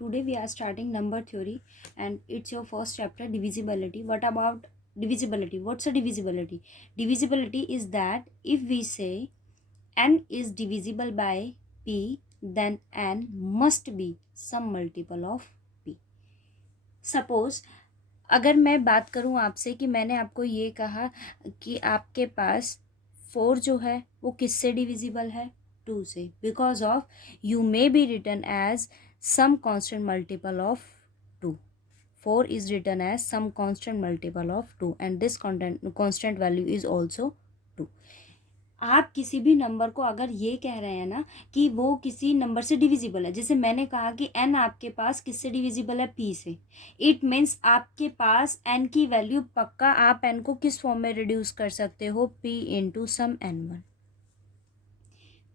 Today we are starting number theory and it's your first chapter, divisibility. What about divisibility? What's a divisibility? Divisibility is that if we say n is divisible by p, then n must be some multiple of p. Suppose अगर मैं बात करूं आपसे कि मैंने आपको ये कहा कि आपके पास 4 जो है वो किससे डिविजिबल है, 2 से, because of you may be written as some constant multiple of 2. 4 is written as some constant multiple of 2 and this constant value is also 2. आप किसी भी नंबर को अगर ये कह रहे हैं ना कि वो किसी नंबर से डिविजिबल है, जैसे मैंने कहा कि n आपके पास किससे डिविजिबल है, p से, इट मीन्स आपके पास n की वैल्यू पक्का आप n को किस फॉर्म में रिड्यूस कर सकते हो, p इंटू सम n1.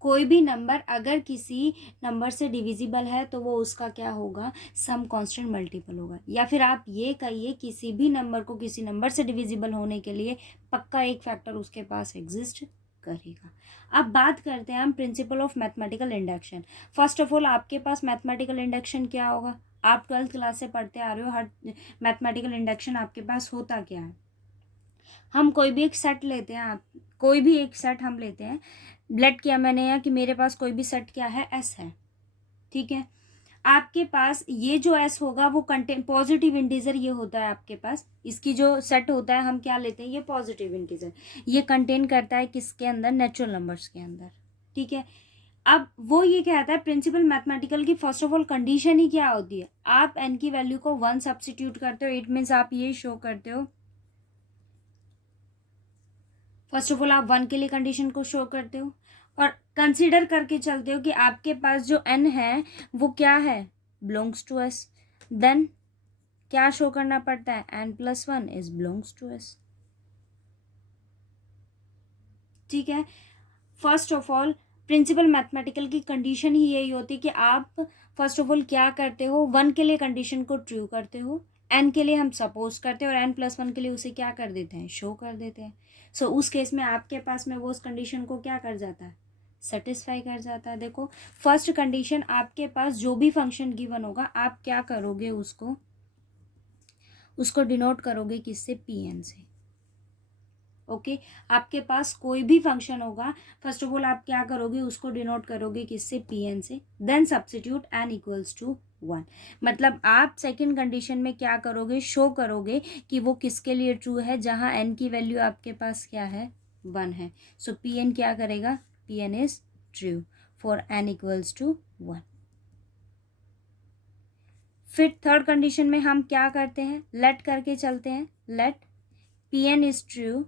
कोई भी नंबर अगर किसी नंबर से डिविजिबल है तो वो उसका क्या होगा, सम कांस्टेंट मल्टीपल होगा. या फिर आप ये कहिए किसी भी नंबर को किसी नंबर से डिविजिबल होने के लिए पक्का एक फैक्टर उसके पास एग्जिस्ट करेगा. अब बात करते हैं हम principle of mathematical induction. First of all आपके पास मैथमेटिकल इंडक्शन क्या होगा, आप 12th क्लास से पढ़ते आ रहे हो. हर मैथमेटिकल इंडक्शन आपके पास होता क्या है, हम कोई भी एक सेट लेते हैं, आप कोई भी एक सेट हम लेते हैं. लेट किया मैंने यहाँ कि मेरे पास कोई भी सेट क्या है, एस है. ठीक है, आपके पास ये जो एस होगा वो कंटेन पॉजिटिव इंटीजर ये होता है आपके पास. इसकी जो सेट होता है हम क्या लेते हैं, ये पॉजिटिव इंटीजर. ये कंटेन करता है किसके अंदर, नेचुरल नंबर्स के अंदर. ठीक है, अब वो ये कहता है प्रिंसिपल मैथमेटिकल की फर्स्ट ऑफ ऑल कंडीशन ही क्या होती है, आप एन की वैल्यू को 1 सब्सटीट्यूट करते हो. इट मीन्स आप ये शो करते हो, फर्स्ट ऑफ ऑल आप 1 के लिए कंडीशन को शो करते हो और कंसीडर करके चलते हो कि आपके पास जो n है वो क्या है, बिलोंग्स टू s. देन क्या शो करना पड़ता है, n+1 is belongs to s. ठीक है, first of all principle mathematical की कंडीशन ही यही होती है कि आप फर्स्ट ऑफ ऑल क्या करते हो, 1 के लिए कंडीशन को ट्रू करते हो, n के लिए हम सपोज करते हैं और n+1 के लिए उसे क्या कर देते हैं, शो कर देते हैं. सो उस केस में आपके पास में वो उस कंडीशन को क्या कर जाता है, सेटिस्फाई कर जाता है. देखो फर्स्ट कंडीशन, आपके पास जो भी फंक्शन गिवन होगा आप क्या करोगे, उसको डिनोट करोगे किससे, pn से. ओके आपके पास कोई भी फंक्शन होगा, फर्स्ट ऑफ ऑल आप क्या करोगे, उसको डिनोट करोगे किससे, pn से. Then substitute n equals to 1. मतलब आप सेकंड कंडीशन में क्या करोगे, शो करोगे कि वो किसके लिए ट्रू है, जहां n की वैल्यू आपके पास क्या है, 1 है. सो pn क्या करेगा, pn is true for n equals to 1. फिर थर्ड कंडीशन में हम क्या करते हैं, लेट करके चलते हैं. Let pn is true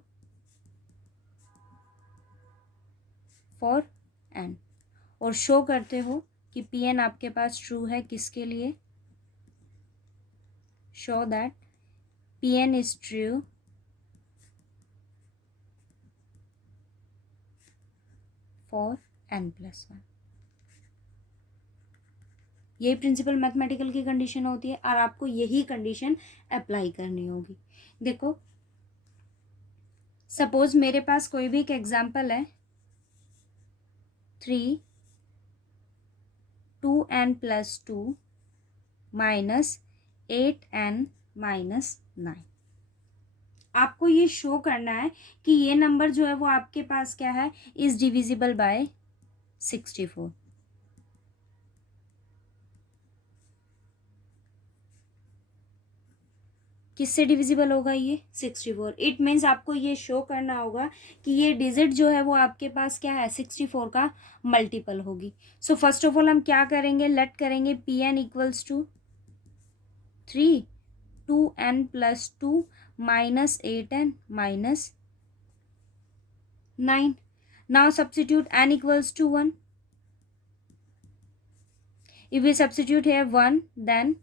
for n और शो करते हो कि pn आपके पास ट्रू है किसके लिए, show that pn is true for n+1. यही प्रिंसिपल मैथमेटिकल की कंडीशन होती है और आपको यही कंडीशन अप्लाई करनी होगी. देखो सपोज मेरे पास कोई भी एक एग्जाम्पल है, 3 2n+2 माइनस 8n-9. आपको ये शो करना है कि ये नंबर जो है वो आपके पास क्या है, इज डिविजिबल बाय 64. किससे डिविजिबल होगा ये, 64. इट मीन्स आपको ये शो करना होगा कि ये डिजिट जो है वो आपके पास क्या है, 64 का मल्टीपल होगी. सो फर्स्ट ऑफ ऑल हम क्या करेंगे, लेट करेंगे pn equals to 3 2n+2 minus 8n-9. Now substitute n equals to 1. If we substitute here 1, then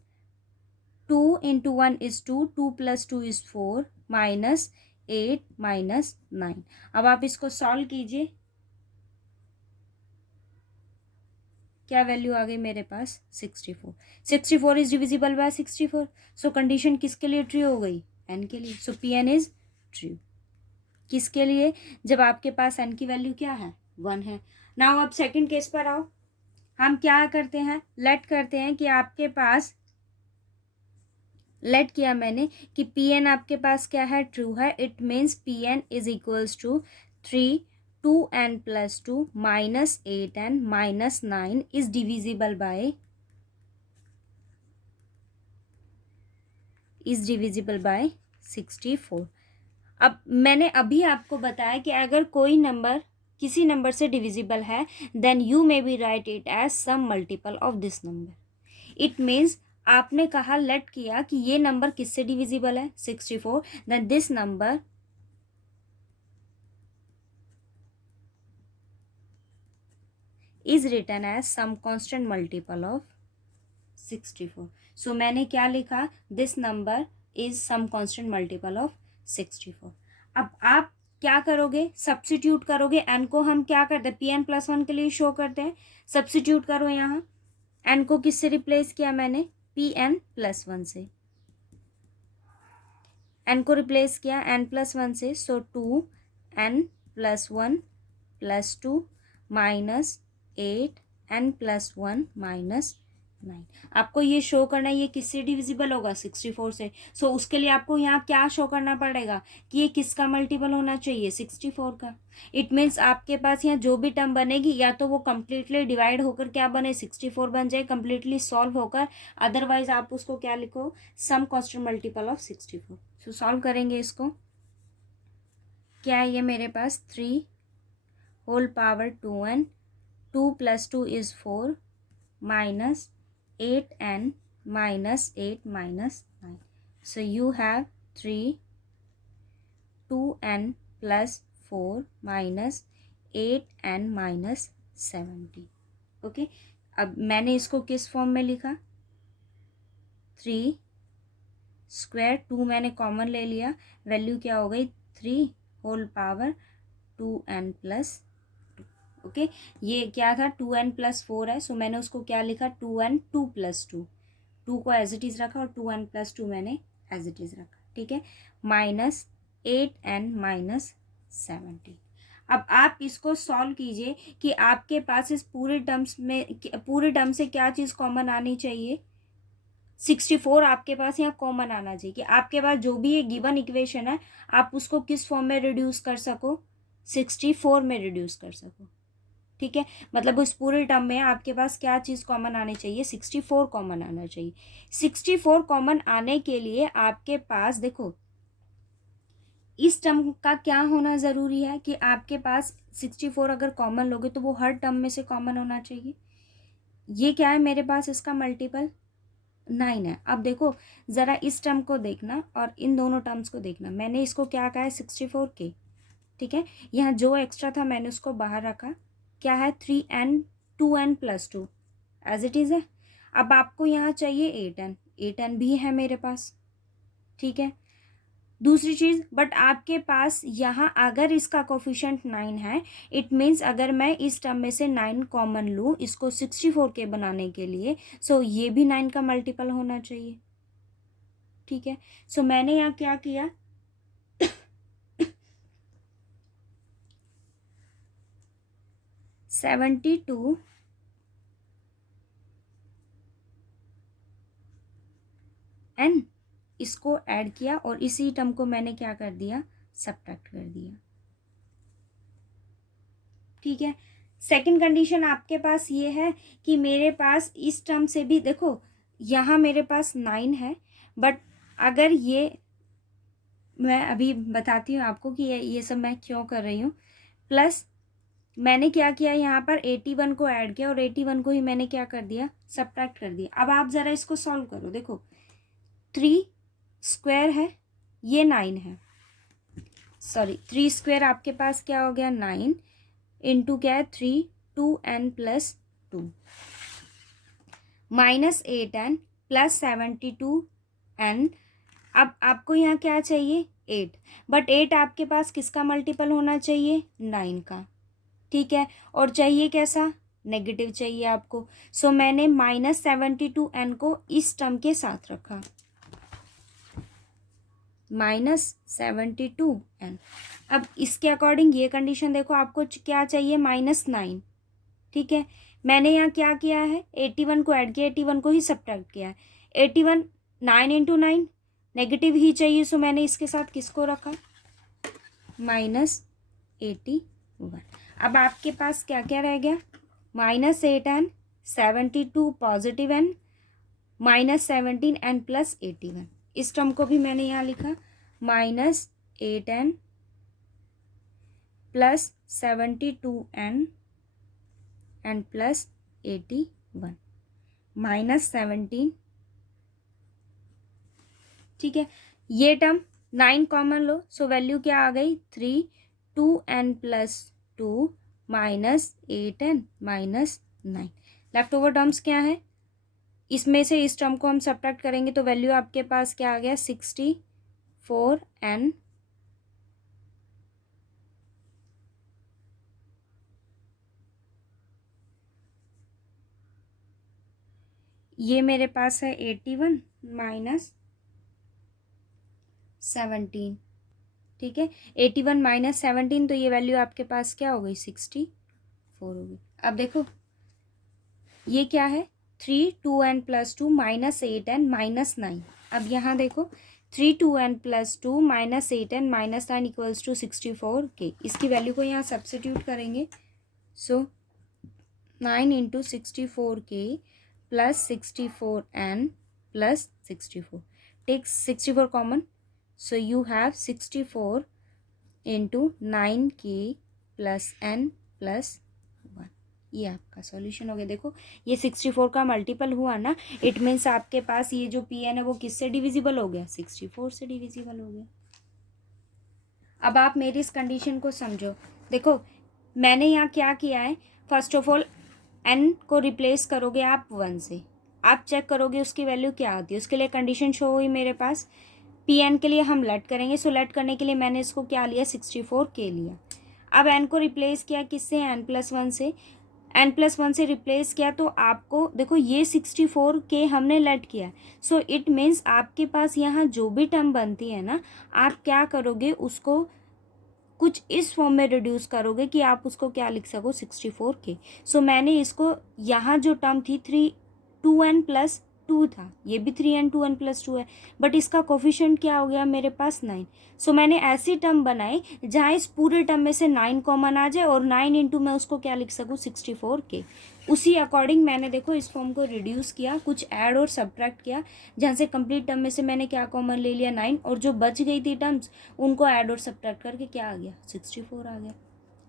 2 into 1 is 2, 2 plus 2 is 4, minus 8 minus 9. अब आप इसको सॉल्व कीजिए, क्या वैल्यू आ गई मेरे पास, 64. 64 is divisible by 64. So condition किसके लिए ट्रू हो गई, n के लिए. सो pn इज ट्रू किसके लिए, जब आपके पास n की वैल्यू क्या है, 1 है. नाउ अब सेकंड केस पर आओ, हम क्या करते हैं, लेट करते हैं कि आपके पास, लेट किया मैंने कि पी एन आपके पास क्या है, ट्रू है। It means P N is equals to 3 2n + 2 - 8n - 9 is divisible by 64। अब मैंने अभी आपको बताया कि अगर कोई नंबर किसी नंबर से डिविजिबल है, then you may be write it as some multiple of this number. It means आपने कहा, लेट किया कि ये नंबर किससे डिविजिबल है, 64, then this number is written as some constant multiple of 64। So मैंने क्या लिखा, this number is some constant multiple of 64। अब आप क्या करोगे, सब्स्टिट्यूट करोगे। एन को हम क्या करते हैं, पी एन प्लस वन के लिए शो करते हैं। सब्स्टिट्यूट करो, यहाँ एन को किससे रिप्लेस किया मैंने, पी एन प्लस वन से। एन को रिप्लेस किया एन प्लस वन से, सो 2n + 1 + 2 - 8n + 1 - 9। आपको ये शो करना है ये किससे डिविजिबल होगा, 64 से। सो उसके लिए आपको यहाँ क्या शो करना पड़ेगा कि ये किसका मल्टीपल होना चाहिए, 64 का। इट मीन्स आपके पास यहाँ जो भी टर्म बनेगी, या तो वो कम्प्लीटली डिवाइड होकर क्या बने, 64 बन जाए, कम्प्लीटली सॉल्व होकर। अदरवाइज आप उसको क्या लिखो, some constant multiple of 64। So solve करेंगे इसको। क्या है ये मेरे पास, 3 whole power 2n, 2 + 2 is 4 - 8n - 8 - 9। So you have 3 2n + 4 - 8n - 70। Okay, अब मैंने इसको किस फॉर्म में लिखा, 3 स्क्वायर, 2 मैंने कॉमन ले लिया, वैल्यू क्या हो गई, 3 होल पावर 2n + 2। ओके, ये क्या था, 2n + 4 है, सो मैंने उसको क्या लिखा, 2n 2 + 2, 2 को एज इट इज़ रखा और 2n + 2 मैंने एज इट इज़ रखा, ठीक है, -8n - 70। अब आप इसको सॉल्व कीजिए कि आपके पास इस पूरे टर्म्स में, पूरे टर्म से क्या चीज़ कॉमन आनी चाहिए, 64 आपके पास यहाँ कॉमन आना चाहिए कि आपके पास जो भी ये गिवन इक्वेशन है, आप उसको किस फॉर्म में रिड्यूस कर सको, 64 में रिड्यूस कर सको, ठीक है। मतलब उस पूरे टर्म में आपके पास क्या चीज़ कॉमन आनी चाहिए, 64 कॉमन आना चाहिए। 64 कॉमन आने के लिए आपके पास देखो, इस टर्म का क्या होना ज़रूरी है कि आपके पास 64 अगर कॉमन लोगे तो वो हर टर्म में से कॉमन होना चाहिए। ये क्या है मेरे पास, इसका मल्टीपल 9 है। अब देखो ज़रा इस टर्म को देखना और इन दोनों टर्म्स को देखना, मैंने इसको क्या कहा है, 64 के, ठीक है। यहाँ जो एक्स्ट्रा था मैंने उसको बाहर रखा, क्या है, 3n 2n + 2 as it is है। अब आपको यहाँ चाहिए 8n, 8n भी है मेरे पास, ठीक है। दूसरी चीज़, बट आपके पास यहाँ अगर इसका कोफिशिएंट 9 है, इट मीन्स अगर मैं इस टर्म में से 9 कॉमन लूँ इसको 64 के बनाने के लिए, सो ये भी 9 का मल्टीपल होना चाहिए, ठीक है। सो मैंने यहाँ क्या किया, 72 n इसको ऐड किया और इसी टर्म को मैंने क्या कर दिया, सब्ट्रैक्ट कर दिया, ठीक है। सेकंड कंडीशन आपके पास ये है कि मेरे पास इस टर्म से भी देखो, यहाँ मेरे पास 9 है, बट अगर ये, मैं अभी बताती हूँ आपको कि ये सब मैं क्यों कर रही हूँ। प्लस मैंने क्या किया, यहाँ पर 81 को ऐड किया और 81 को ही मैंने क्या कर दिया, सब्ट्रैक्ट कर दिया। अब आप ज़रा इसको सॉल्व करो, देखो 3 स्क्वायर है, ये 9 है, सॉरी 3 स्क्वायर आपके पास क्या हो गया, 9 इंटू क्या है, 3 2n + 2 -8n + 72n। अब आपको यहाँ क्या चाहिए, 8, बट 8 आपके पास किसका मल्टीपल होना चाहिए, 9 का, ठीक है। और चाहिए कैसा, नेगेटिव चाहिए आपको। सो मैंने -72n को इस टर्म के साथ रखा, -72n। अब इसके अकॉर्डिंग ये कंडीशन देखो, आपको क्या चाहिए, -9, ठीक है। मैंने यहाँ क्या किया है, 81 को ऐड किया, 81 को ही सब्ट्रैक्ट किया है। 81 9 इंटू 9 नेगेटिव ही चाहिए, सो मैंने इसके साथ किसको रखा, -81। अब आपके पास क्या क्या रह गया, -8 N, 72 positive N, -17 N plus 81। इस टर्म को भी मैंने यहाँ लिखा -8 N plus 72 N and plus 81 -17। ठीक है, ये टर्म 9 कॉमन लो, सो वैल्यू क्या आ गई 3, 2n plus 2 -8n -9। Left over terms क्या है, इसमें से इस टर्म को हम सब्ट्रैक्ट करेंगे तो वैल्यू आपके पास क्या आ गया 64n ये मेरे पास है 81 -17। ठीक है, 81 -17, तो ये वैल्यू आपके पास क्या हो गई 64 हो गई। अब देखो ये क्या है 3 2n प्लस 2 -8n -9। अब यहाँ देखो 3 2n plus 2 -8n -9 equals to 64 के, इसकी वैल्यू को यहाँ सब्स्टिट्यूट करेंगे, सो 9 इंटू 64 के plus 64n plus 64, take 64 common, so you have 64 into 9k plus n plus 1। ये आपका सॉल्यूशन हो गया। देखो ये 64 का मल्टीपल हुआ ना, इट मीन्स आपके पास ये जो pn है वो किससे डिविजिबल हो गया, 64 से डिविजिबल हो गया। अब आप मेरी इस कंडीशन को समझो। देखो मैंने यहाँ क्या किया है, फर्स्ट ऑफ ऑल n को रिप्लेस करोगे आप 1 से, आप चेक करोगे उसकी वैल्यू क्या आती है, उसके लिए कंडीशन शो हुई मेरे पास। pn के लिए हम लेट करेंगे, सो लेट करने के लिए मैंने इसको क्या लिया 64k लिया। अब n को रिप्लेस किया किससे, n+1 से, n+1 से रिप्लेस किया तो आपको देखो ये 64k हमने लेट किया, सो इट मीन्स आपके पास यहाँ जो भी टर्म बनती है ना, आप क्या करोगे उसको कुछ इस फॉर्म में रिड्यूस करोगे कि आप उसको क्या लिख सको 64k। सो मैंने इसको यहाँ जो टर्म थी 2n प्लस 2 था, ये भी 3n 2n प्लस 2 है, बट इसका कोफिशिएंट क्या हो गया मेरे पास 9। सो मैंने ऐसी टर्म बनाई जहाँ इस पूरे टर्म में से 9 कॉमन आ जाए और 9 इंटू मैं उसको क्या लिख सकूँ 64k। उसी अकॉर्डिंग मैंने देखो इस फॉर्म को रिड्यूस किया, कुछ ऐड और सब्ट्रैक्ट किया, जहाँ से कंप्लीट टर्म में से मैंने क्या कॉमन ले लिया 9, और जो बच गई थी टर्म्स उनको ऐड और सब्ट्रैक्ट करके क्या आ गया 64 आ गया।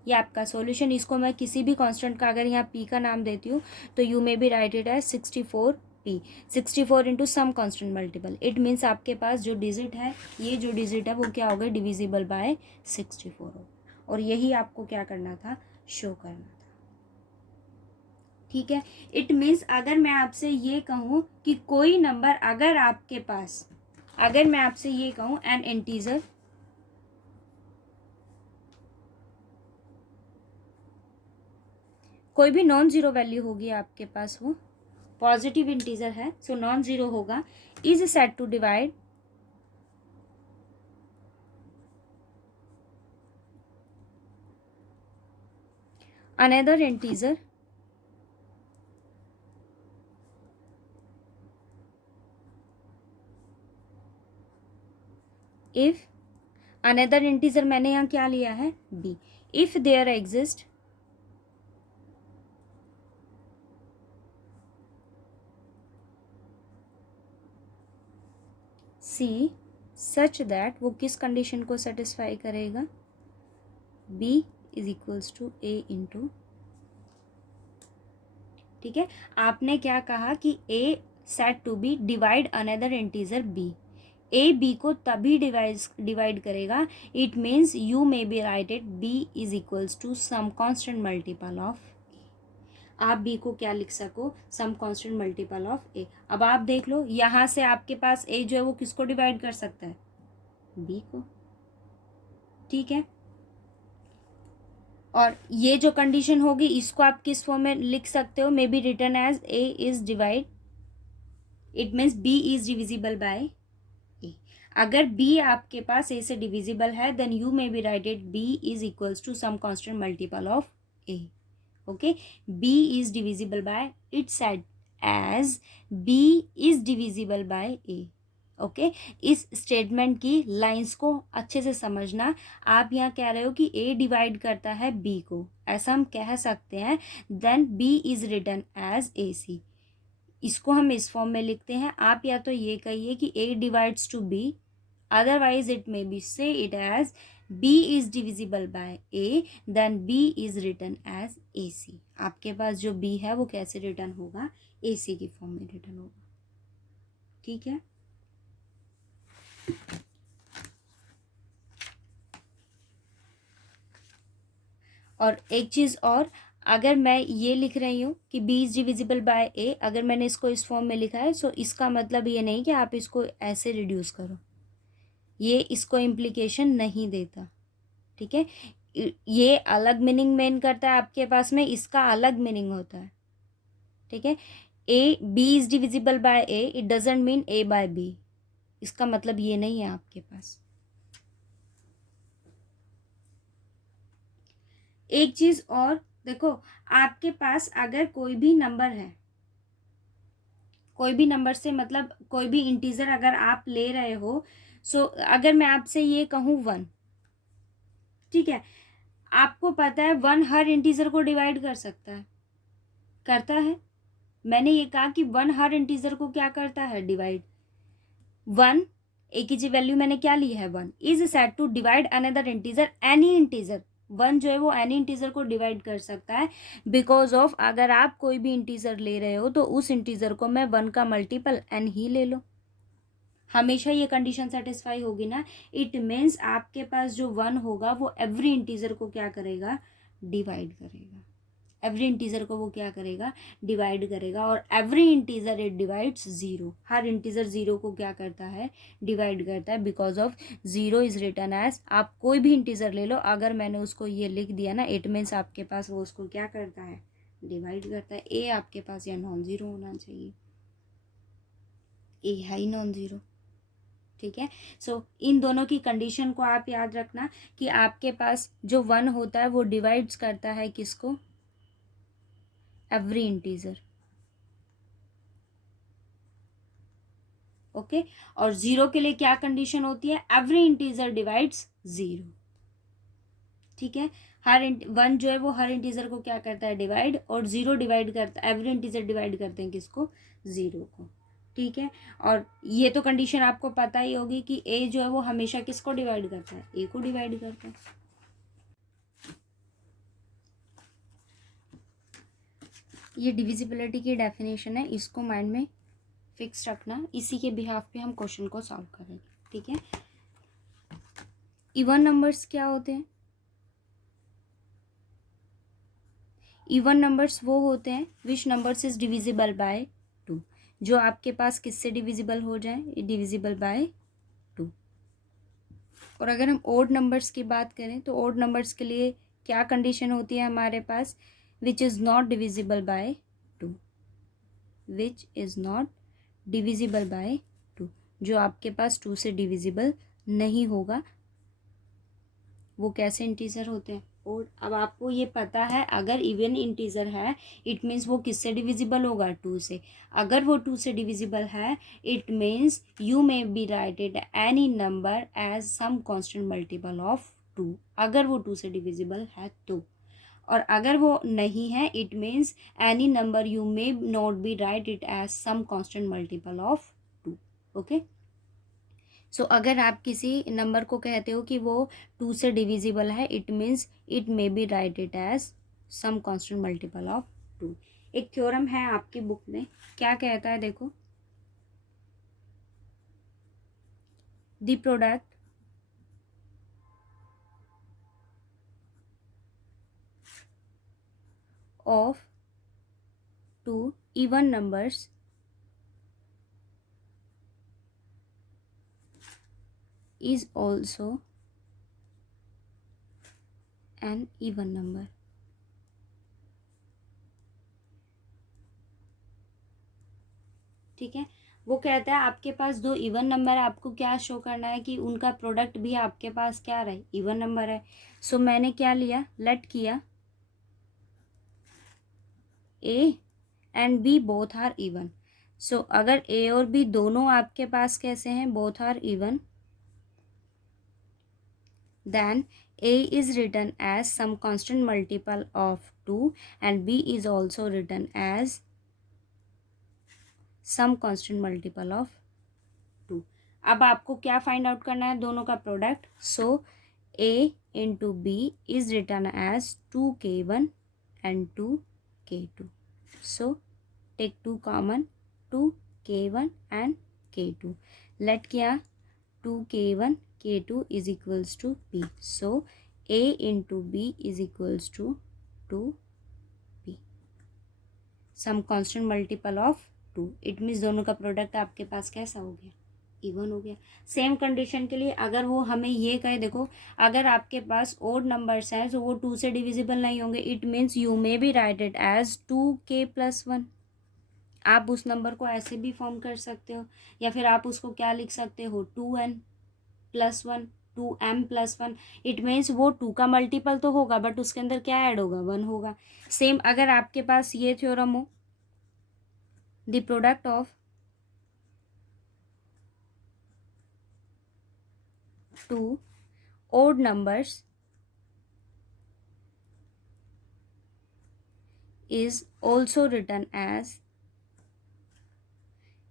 ये आपका सॉल्यूशन। इसको मैं किसी भी कांस्टेंट का अगर यहाँ p का नाम देती हूँ तो you may be write it as 64p, 64 into some constant multiple, it means आपके पास जो डिजिट है, ये जो डिजिट है वो क्या होगा डिविजिबल बाय 64 होगा, और यही आपको क्या करना था, शो करना था। ठीक है, इट मीन्स अगर मैं आपसे ये कहूँ कि कोई नंबर अगर आपके पास, अगर मैं आपसे ये कहूँ एन इंटीजर, कोई भी नॉन जीरो वैल्यू होगी आपके पास, वो पॉजिटिव इंटीजर है सो नॉन जीरो होगा, is set to divide another integer if another integer मैंने यहाँ क्या लिया है b, if there exist c such that, वो किस कंडीशन को सेटिस्फाई करेगा, b is equals to a into, ठीक है, आपने क्या कहा कि a set to be divide another integer b, A B को तभी डिवाइड करेगा, it means you may be write it b is equals to some constant multiple of a, आप b को क्या लिख सको some constant multiple of a। अब आप देख लो यहाँ से आपके पास a जो है वो किसको डिवाइड कर सकता है, b को, ठीक है, और ये जो कंडीशन होगी इसको आप किस फॉर्म में लिख सकते हो, may be return as a is divide, it means b is divisible by a. अगर b आपके पास a से डिविजिबल है then you may be write it b is equals to some constant multiple of a। Okay, b is divisible by, it said as b is divisible by a. Okay, इस statement की lines को अच्छे से समझना। आप यहाँ कह रहे हो कि a डिवाइड करता है b को, ऐसा हम कह सकते हैं। Then b is written as ac, इसको हम इस फॉर्म में लिखते हैं। आप या तो ये कहिए कि a divides to b, otherwise it may be say it as b is divisible by a, then b is written as ac। आपके पास जो b है वो कैसे रिटर्न होगा, ac की फॉर्म में रिटर्न होगा। ठीक है, और एक चीज़ और, अगर मैं ये लिख रही हूँ कि b is divisible by a, अगर मैंने इसको इस फॉर्म में लिखा है, सो इसका मतलब ये नहीं कि आप इसको ऐसे रिड्यूस करो, ये इसको इम्प्लीकेशन नहीं देता। ठीक है, ये अलग मीनिंग मेन करता है आपके पास में, इसका अलग मीनिंग होता है। ठीक है, A B is divisible by A, it doesn't mean A by B, इसका मतलब ये नहीं है आपके पास। एक चीज और देखो, आपके पास अगर कोई भी नंबर है, कोई भी नंबर से मतलब कोई भी इंटीजर अगर आप ले रहे हो, सो अगर मैं आपसे ये कहूँ 1, ठीक है, आपको पता है 1 हर इंटीजर को डिवाइड कर सकता है, करता है। मैंने ये कहा कि 1 हर इंटीजर को क्या करता है, डिवाइड। 1 ए की जी वैल्यू मैंने क्या ली है, 1 is said to divide another integer, any integer. 1 जो है वो एनी इंटीजर को डिवाइड कर सकता है, बिकॉज ऑफ अगर आप कोई भी इंटीजर ले रहे हो तो उस इंटीजर को मैं 1 का मल्टीपल n ही ले लो, हमेशा ये कंडीशन सेटिस्फाई होगी ना। इट मीन्स आपके पास जो 1 होगा वो एवरी इंटीजर को क्या करेगा, डिवाइड करेगा। एवरी इंटीजर को वो क्या करेगा, डिवाइड करेगा। और एवरी इंटीजर इट डिवाइड्स 0, हर इंटीजर 0 को क्या करता है, डिवाइड करता है, because of 0 is written as, आप कोई भी इंटीजर ले लो, अगर मैंने उसको ये लिख दिया ना, इट मीन्स आपके पास वो उसको क्या करता है, डिवाइड करता है। ए आपके पास या नॉन ज़ीरो होना चाहिए, ए है ही नॉन ज़ीरो। ठीक है, सो इन दोनों की कंडीशन को आप याद रखना कि आपके पास जो 1 होता है वो डिवाइड्स करता है किसको, एवरी इंटीजर। ओके, और 0 के लिए क्या कंडीशन होती है, एवरी इंटीजर डिवाइड्स 0। ठीक है, हर 1 जो है वो हर इंटीजर को क्या करता है, डिवाइड, और 0 डिवाइड करता है, एवरी इंटीजर डिवाइड करते हैं किसको, 0 को। ठीक है, और ये तो कंडीशन आपको पता ही होगी कि ए जो है वो हमेशा किसको डिवाइड करता है, ए को डिवाइड करता है। ये डिविजिबिलिटी की डेफिनेशन है, इसको माइंड में फिक्स रखना, इसी के बिहाफ पे हम क्वेश्चन को सॉल्व करेंगे। ठीक है, इवन नंबर्स क्या होते हैं, इवन नंबर्स वो होते हैं विच नंबर्स इज डिविजिबल बाय 2, जो आपके पास किससे डिविजिबल हो जाए, डिविजिबल बाय 2। और अगर हम ओड नंबर्स की बात करें तो ओड नंबर्स के लिए क्या कंडीशन होती है हमारे पास, which is not divisible by 2, which is not divisible by 2, जो आपके पास 2 से डिविजिबल नहीं होगा, वो कैसे इंटीजर होते हैं, और अब आपको ये पता है अगर इवन इंटीजर है इट मीन्स वो किससे डिविजिबल होगा, 2 से। अगर वो 2 से डिविजिबल है it means you may be writed any number as some constant multiple of 2, अगर वो 2 से डिविजिबल है तो। और अगर वो नहीं है it means any number you may not be write it as some constant multiple of 2। Okay, so अगर आप किसी नंबर को कहते हो कि वो 2 से डिविजिबल है it means it may be write it as some constant multiple of 2। एक थ्योरम है आपकी बुक में, क्या कहता है देखो, the product of 2 even numbers is also an even number। ठीक है, वो कहता है आपके पास 2 इवन नंबर है, आपको क्या शो करना है कि उनका प्रोडक्ट भी आपके पास क्या रहे, इवन नंबर है। सो मैंने क्या लिया, लेट किया A and B both are even. So अगर A और B दोनों आपके पास कैसे हैं, both are even, then A is written as some constant multiple of 2 and B is also written as some constant multiple of 2. अब आपको क्या find out करना है, दोनों का product. So A into B is written as 2k1 and 2k2. So take 2 common, 2k1 and k2. Let क्या 2k1 k2 is equals to B. So A into B is equals to 2B. Some constant multiple of 2. It means दोनों का product आपके पास कैसा हो गया, even हो गया. Same condition के लिए अगर वो हमें ये कहे, देखो अगर आपके पास ओड नंबर्स हैं तो वो 2 से डिविजिबल नहीं होंगे. It means you may be write it as 2k+1. आप उस नंबर को ऐसे भी फॉर्म कर सकते हो, या फिर आप उसको क्या लिख सकते हो, 2n+1, 2m+1. इट मीन्स वो 2 का मल्टीपल तो होगा बट उसके अंदर क्या ऐड होगा, 1 होगा. सेम अगर आपके पास ये थ्योरम हो, the product of 2 odd numbers is also written as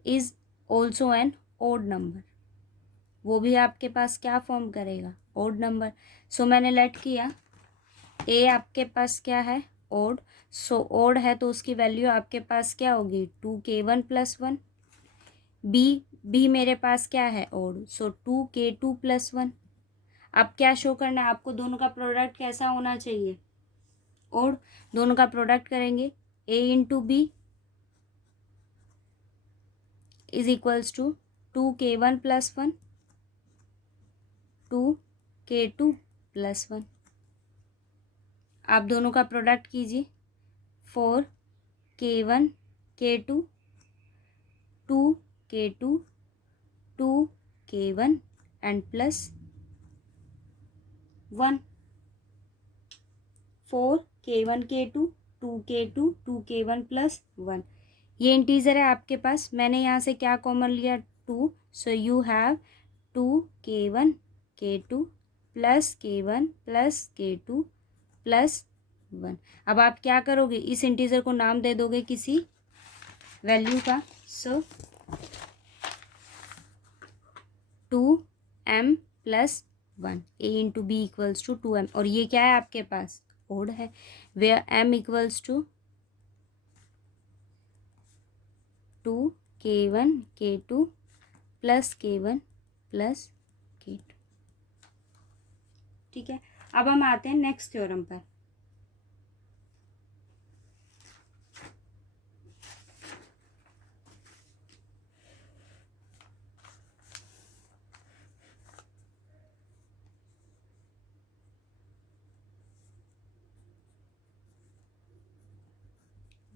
is also an odd number. वो भी आपके पास क्या फॉर्म करेगा, odd number. सो मैंने लेट किया A आपके पास क्या है, odd. सो odd है तो उसकी वैल्यू आपके पास क्या होगी, 2k1+1. B मेरे पास क्या है, odd. सो 2k2+1. अब क्या शो करना है आपको, दोनों का प्रोडक्ट कैसा होना चाहिए, और दोनों का प्रोडक्ट करेंगे A into B is equals to 2k1+1 2k2+1. आप दोनों का प्रोडक्ट कीजिए, 4k1 k2 2k2 2k1 and plus 1. 4k1 k2 2k2 2k1 plus 1. ये इंटीजर है आपके पास, मैंने यहाँ से क्या कॉमन लिया, 2. सो you have 2k1 k2 plus k1 plus k2 plus 1. अब आप क्या करोगे, इस इंटीजर को नाम दे दोगे किसी वैल्यू का. So 2m+1. A into B equals to 2m. और ये क्या है आपके पास, ओड है, where m equals to 2k1 k2 plus k1 plus k2. ठीक है. अब हम आते हैं नेक्स्ट थ्योरम पर.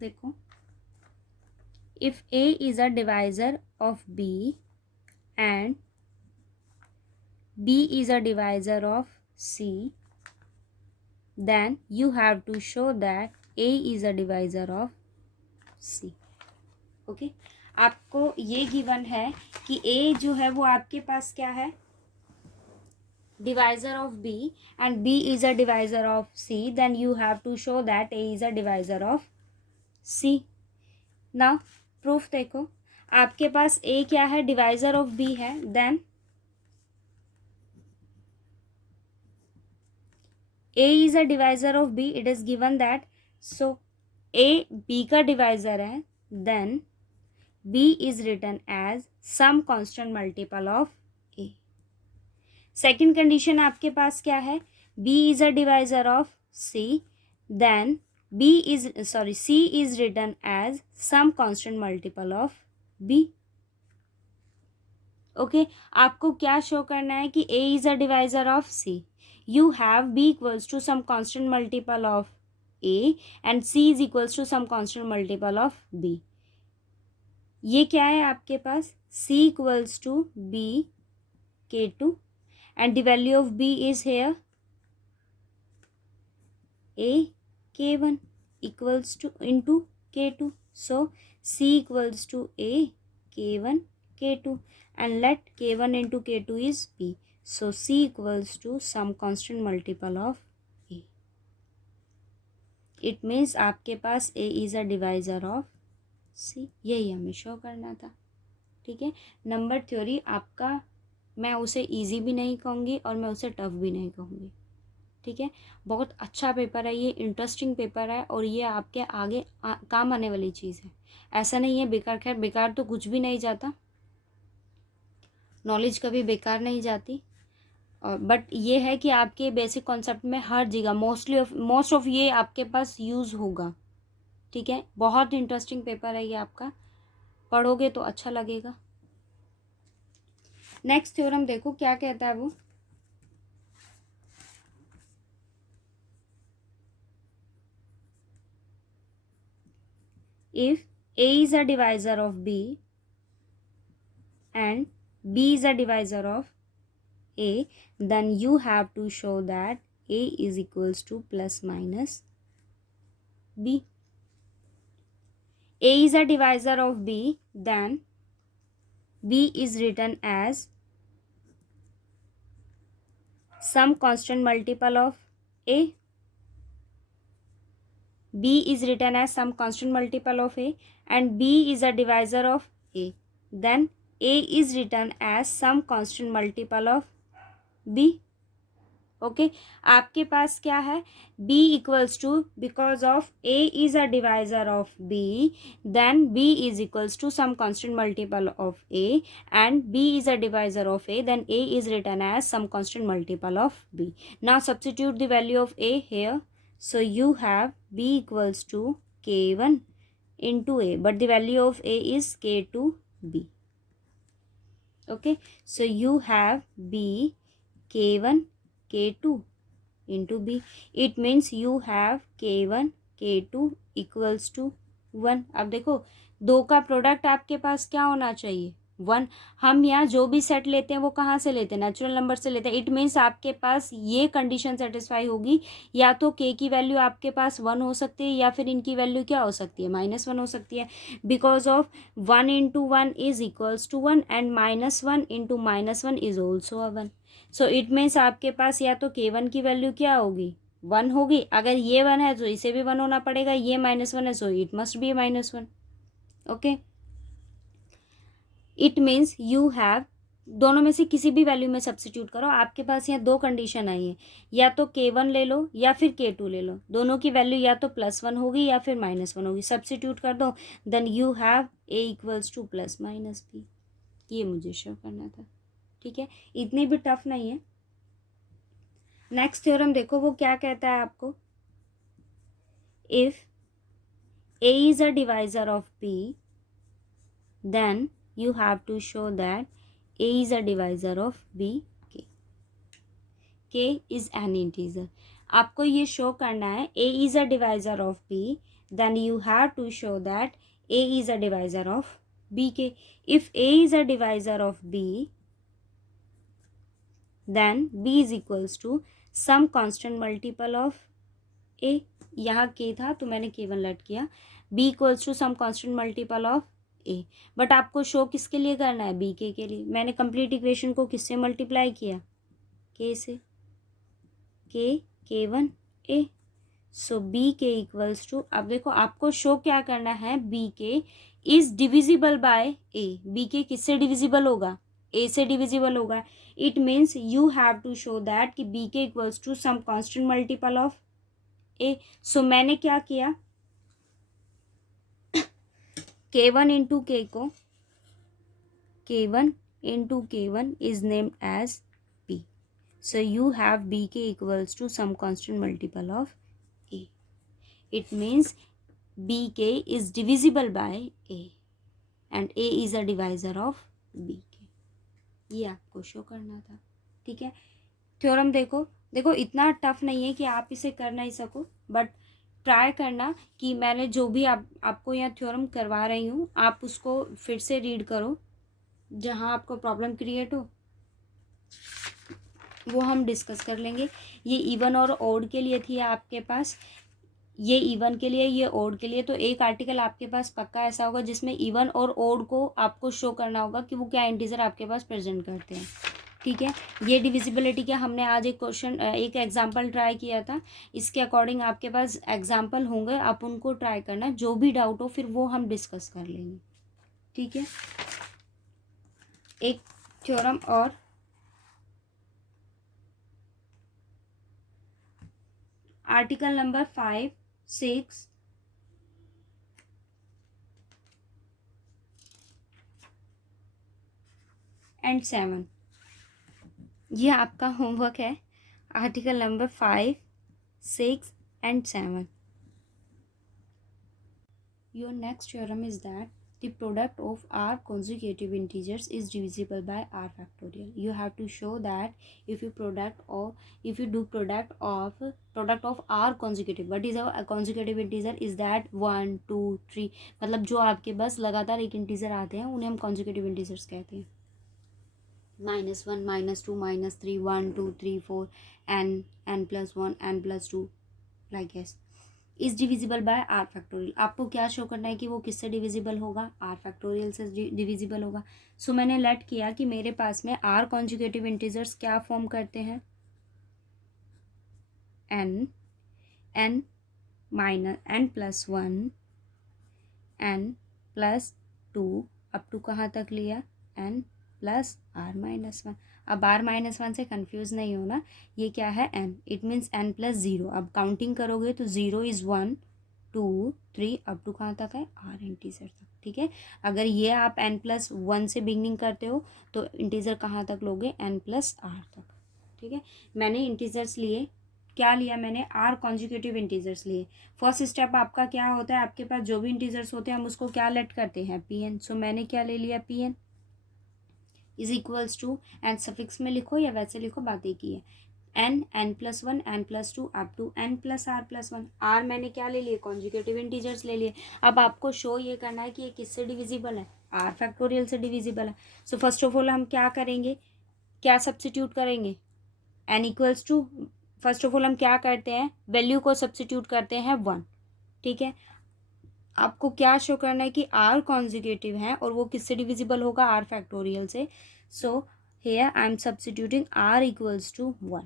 देखो, if A is a divisor of B and B is a divisor of C, then you have to show that A is a divisor of C. Okay, आपको ये गिवन है कि A जो है वो आपके पास क्या है, divisor of B and B is a divisor of C, then you have to show that A is a divisor of C. Now proof देखो, आपके पास A क्या है, डिवाइजर ऑफ B है, then A is a divisor of B. It is given that, so A B का divisor है, then B is written as some constant multiple of A. Second condition आपके पास क्या है, B is a divisor of C, then C is written as some constant multiple of B. Okay, आपको क्या show करना है कि A is a divisor of C. You have B equals to some constant multiple of A and C is equals to some constant multiple of B. ये क्या है आपके पास, C equals to B K2 and the value of B is here A K1 equals to into K2. So C equals to A K1 K2, and let K1 into K2 is B. So C equals to some constant multiple of A. It means आपके पास A is a divisor of C. यही हमें show करना था. ठीक है. Number theory आपका, मैं उसे इजी भी नहीं कहूँगी और मैं उसे टफ भी नहीं कहूँगी. ठीक है. बहुत अच्छा पेपर है ये, इंटरेस्टिंग पेपर है, और ये आपके आगे काम आने वाली चीज़ है. ऐसा नहीं है बेकार. खैर बेकार तो कुछ भी नहीं जाता, नॉलेज कभी बेकार नहीं जाती. और बट ये है कि आपके बेसिक कॉन्सेप्ट में हर जगह मोस्ट ऑफ ये आपके पास यूज़ होगा. ठीक है. बहुत इंटरेस्टिंग पेपर है ये आपका, पढ़ोगे तो अच्छा लगेगा. नेक्स्ट थ्योरम देखो क्या कहता है वो. If A is a divisor of B and B is a divisor of A, then you have to show that A is equals to plus minus B. A is a divisor of B, then B is written as some constant multiple of A. B is written as some constant multiple of A, and B is a divisor of A. Then A is written as some constant multiple of B. Okay. आपके पास क्या है, B equals to, because of A is a divisor of B, then B is equals to some constant multiple of A, and B is a divisor of A, then A is written as some constant multiple of B. Now substitute the value of A here. So you have B equals to K1 into A, but the value of A is K2B. Okay, so you have B K1 K2 into B. It means you have K1 K2 equals to 1. अब देखो, दो का product आपके पास क्या होना चाहिए, 1. हम यहाँ जो भी सेट लेते हैं वो कहाँ से लेते हैं, नेचुरल नंबर से लेते हैं. इट मीन्स आपके पास ये कंडीशन सेटिस्फाई होगी, या तो K की वैल्यू आपके पास 1 हो सकती है, या फिर इनकी वैल्यू क्या हो सकती है, -1 हो सकती है. Because of 1 into 1 is equals to 1, and -1 into -1 is also a 1. So it means आपके पास या तो K1 की वैल्यू क्या होगी, 1 होगी. अगर ये 1 है तो इसे भी 1 होना पड़ेगा. ये -1 है, so it must be -1. Okay. It means you have, दोनों में से किसी भी वैल्यू में सब्स्टिट्यूट करो. आपके पास यहाँ दो कंडीशन आई है, या तो K1 ले लो या फिर K2 ले लो. दोनों की वैल्यू या तो +1 होगी या फिर -1 होगी. सब्स्टिट्यूट कर दो, then you have A equals to plus minus B. ये मुझे शो करना था. ठीक है. इतनी भी टफ नहीं है. नेक्स्ट थ्योरम देखो वो क्या कहता है आपको. If A is a divisor of B, then you have to show that A is a divisor of B K. K is an integer. आपको ये शो करना है A is a divisor of B, then you have to show that A is a divisor of B K. If A is a divisor of B, then B is equals to some constant multiple of A. यहाँ K था तो मैंने K1 let किया. B equals to some constant multiple of A. But आपको show किसके लिए करना है, B K के लिए. मैंने कंप्लीट इक्वेशन को किससे मल्टीप्लाई किया, K से. K K1 A. So B K equals to, अब देखो आपको शो क्या करना है, B K is divisible by A. B K किससे डिविजिबल होगा, A से डिविजिबल होगा. It means you have to show that कि B K equals to some constant multiple of A. So मैंने क्या किया, K1 इंटू K को, K1 into K1 is named as B. So you have B K equals to some constant multiple of A. It means B K is divisible by A and A is a divisor of B K. ये आपको show करना था. ठीक है. Theorem देखो इतना tough नहीं है कि आप इसे कर नहीं सको, बट ट्राई करना कि मैंने जो भी आपको यहाँ थ्योरम करवा रही हूँ आप उसको फिर से रीड करो. जहाँ आपको प्रॉब्लम क्रिएट हो वो हम डिस्कस कर लेंगे. ये इवन और ऑड के लिए थी आपके पास. ये इवन के लिए, ये ओड के लिए। तो एक आर्टिकल आपके पास पक्का ऐसा होगा जिसमें इवन और ओड को आपको शो करना होगा कि वो क्या इंटीजर आपके पास प्रेजेंट करते हैं। ठीक है, ये डिविजिबिलिटी का हमने आज एक क्वेश्चन, एक एग्जांपल ट्राई किया था। इसके अकॉर्डिंग आपके पास एग्जांपल होंगे, आप उनको ट्राई करना, जो भी डाउट हो फिर वो हम डिस्कस कर लेंगे। ठीक है, एक थ्योरम और, आर्टिकल नंबर 5, 6 एंड 7, ये आपका होमवर्क है। Article number 5, 6 and 7। Your next theorem is that the product of r consecutive integers is divisible by r factorial. You have to show that if you do product of r consecutive, what is a consecutive integer? Is that 1 2 3, मतलब जो आपके बस लगातार एक integer आते हैं उन्हें हम consecutive integers कहते हैं। -1 -2 -3 1 2 3 4 n+1 n+2 like this is divisible by R factorial. आपको क्या शो करना है कि वो किससे डिविजिबल होगा? आर फैक्टोरियल से डिविजिबल होगा। सो मैंने लेट किया कि मेरे पास में आर कॉन्जुगेटिव इंटीजर्स क्या फॉर्म करते हैं? n n+1 n+2 up to कहाँ तक लिया? n+r-1। अब r-1 से कंफ्यूज नहीं होना, ये क्या है? n, इट मीन्स n+0। अब काउंटिंग करोगे तो 0 इज़ 1 2 3 अप टू कहाँ तक है? r इंटीजर तक। ठीक है, अगर ये आप n+1 से बिगनिंग करते हो तो इंटीजर कहाँ तक लोगे? n+r तक। ठीक है, मैंने इंटीजर्स लिए, क्या लिया मैंने? आर कॉन्जुगेटिव इंटीजर्स लिए। फर्स्ट स्टेप आपका क्या होता है? आपके पास जो भी इंटीजर्स होते हैं हम उसको क्या लेट करते हैं? Pn। सो मैंने क्या ले लिया? Pn is equals to, and suffix में लिखो या वैसे लिखो, बात एक ही है, n n+1 n+2 up to n+r+1। r मैंने क्या ले लिए? कॉन्जुगेटिव इंटीजर्स ले लिए। अब आपको शो ये करना है कि ये किससे डिविजिबल है? आर फैक्टोरियल से डिविजिबल है। सो फर्स्ट ऑफ ऑल हम क्या करेंगे? क्या सब्स्टिट्यूट करेंगे? n equals to, first of all हम क्या करते हैं? वैल्यू को सब्स्टिट्यूट करते हैं 1। ठीक है, आपको क्या शो करना है कि आर कॉन्जुगेटिव है और वो किससे डिविजिबल होगा? आर फैक्टोरियल से। So here I am substituting R equals to 1।